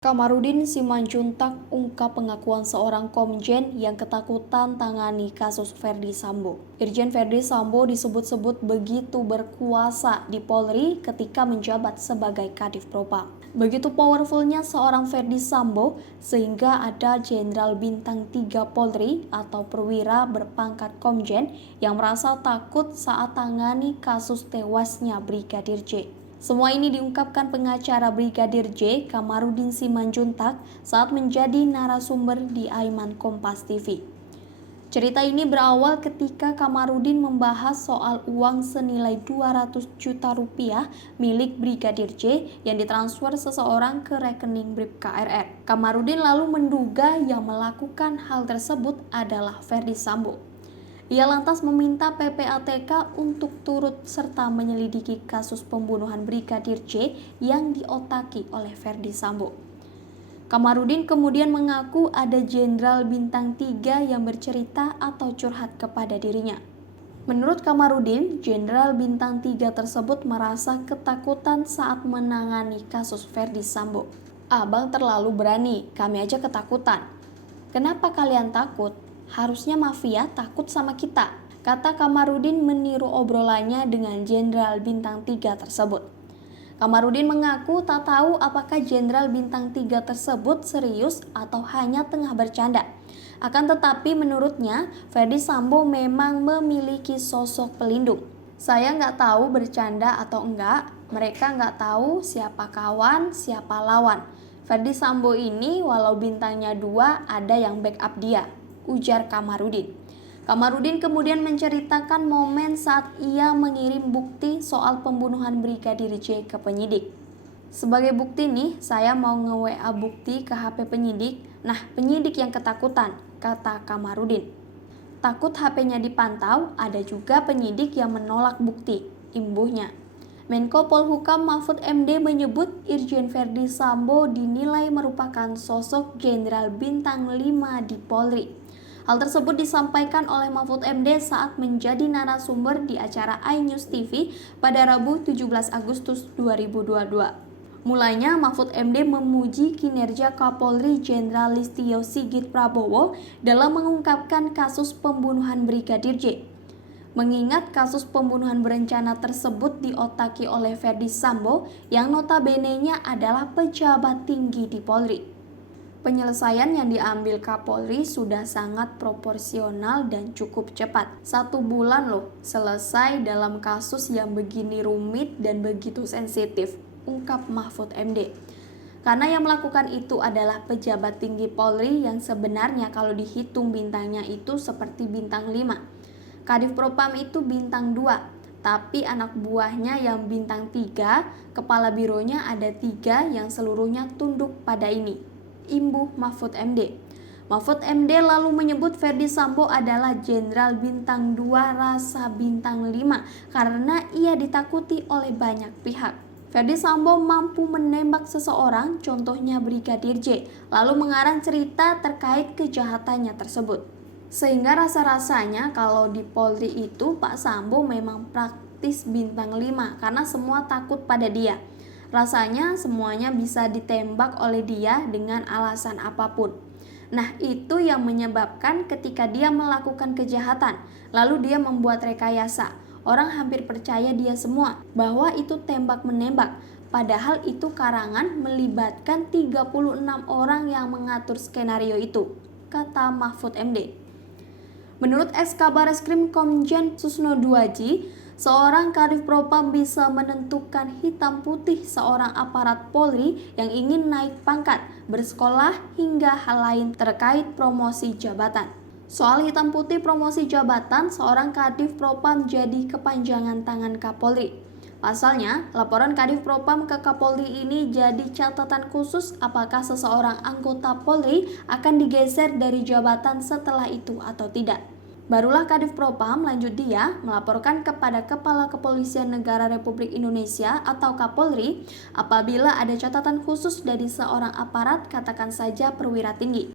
Kamarudin Simanjuntak ungkap pengakuan seorang komjen yang ketakutan tangani kasus Ferdy Sambo. Irjen Ferdy Sambo disebut-sebut begitu berkuasa di Polri ketika menjabat sebagai Kadif Propam. Begitu powerfulnya seorang Ferdy Sambo sehingga ada Jenderal Bintang 3 Polri atau perwira berpangkat komjen yang merasa takut saat tangani kasus tewasnya Brigadir J. Semua ini diungkapkan pengacara Brigadir J, Kamarudin Simanjuntak saat menjadi narasumber di Aiman Kompas TV. Cerita ini berawal ketika Kamarudin membahas soal uang senilai 200 juta rupiah milik Brigadir J yang ditransfer seseorang ke rekening Brip KRR. Kamarudin lalu menduga yang melakukan hal tersebut adalah Ferdy Sambo. Ia lantas meminta PPATK untuk turut serta menyelidiki kasus pembunuhan Brigadir J yang diotaki oleh Ferdy Sambo. Kamarudin kemudian mengaku ada Jenderal Bintang 3 yang bercerita atau curhat kepada dirinya. Menurut Kamarudin, Jenderal Bintang 3 tersebut merasa ketakutan saat menangani kasus Ferdy Sambo. "Abang terlalu berani, kami aja ketakutan. Kenapa kalian takut? Harusnya mafia takut sama kita," kata Kamarudin meniru obrolannya dengan Jenderal Bintang 3 tersebut. Kamarudin mengaku tak tahu apakah Jenderal Bintang 3 tersebut serius atau hanya tengah bercanda. Akan tetapi menurutnya, Ferdy Sambo memang memiliki sosok pelindung. "Saya nggak tahu bercanda atau enggak, mereka nggak tahu siapa kawan, siapa lawan. Ferdy Sambo ini walau bintangnya 2 ada yang backup dia," ujar Kamarudin. Kamarudin kemudian menceritakan momen saat ia mengirim bukti soal pembunuhan Brigadir J ke penyidik. "Sebagai bukti nih, saya mau nge-WA bukti ke HP penyidik. Nah, penyidik yang ketakutan," kata Kamarudin. "Takut HP-nya dipantau, ada juga penyidik yang menolak bukti," imbuhnya. Menko Polhukam Mahfud MD menyebut Irjen Ferdy Sambo dinilai merupakan sosok Jenderal Bintang 5 di Polri. Hal tersebut disampaikan oleh Mahfud MD saat menjadi narasumber di acara iNews TV pada Rabu 17 Agustus 2022. Mulanya Mahfud MD memuji kinerja Kapolri Jenderal Listio Sigit Prabowo dalam mengungkapkan kasus pembunuhan Brigadir J. Mengingat kasus pembunuhan berencana tersebut diotaki oleh Ferdy Sambo yang notabene-nya adalah pejabat tinggi di Polri. Penyelesaian yang diambil Kapolri sudah sangat proporsional dan cukup cepat. 1 bulan loh selesai dalam kasus yang begini rumit dan begitu sensitif, ungkap Mahfud MD. Karena yang melakukan itu adalah pejabat tinggi Polri yang sebenarnya kalau dihitung bintangnya itu seperti bintang 5. Kadif Propam itu bintang 2, tapi anak buahnya yang bintang 3, kepala bironya ada 3 yang seluruhnya tunduk pada ini, imbuh Mahfud MD. Mahfud MD lalu menyebut Ferdy Sambo adalah Jenderal Bintang 2 rasa bintang 5 karena ia ditakuti oleh banyak pihak. Ferdy Sambo mampu menembak seseorang, contohnya Brigadir J, lalu mengarang cerita terkait kejahatannya tersebut. Sehingga rasa-rasanya kalau di Polri itu Pak Sambo memang praktis bintang 5 karena semua takut pada dia. Rasanya semuanya bisa ditembak oleh dia dengan alasan apapun. Nah, itu yang menyebabkan ketika dia melakukan kejahatan, lalu dia membuat rekayasa. Orang hampir percaya dia semua bahwa itu tembak-menembak. Padahal itu karangan melibatkan 36 orang yang mengatur skenario itu, kata Mahfud MD. Menurut Ex-Kabareskrim Komjen Susno Duaji, seorang Kadif Propam bisa menentukan hitam putih seorang aparat Polri yang ingin naik pangkat, bersekolah, hingga hal lain terkait promosi jabatan. Soal hitam putih promosi jabatan, seorang Kadif Propam jadi kepanjangan tangan Kapolri. Pasalnya, laporan Kadif Propam ke Kapolri ini jadi catatan khusus apakah seseorang anggota Polri akan digeser dari jabatan setelah itu atau tidak. Barulah Kadif Propam lanjut dia melaporkan kepada Kepala Kepolisian Negara Republik Indonesia atau Kapolri apabila ada catatan khusus dari seorang aparat, katakan saja perwira tinggi.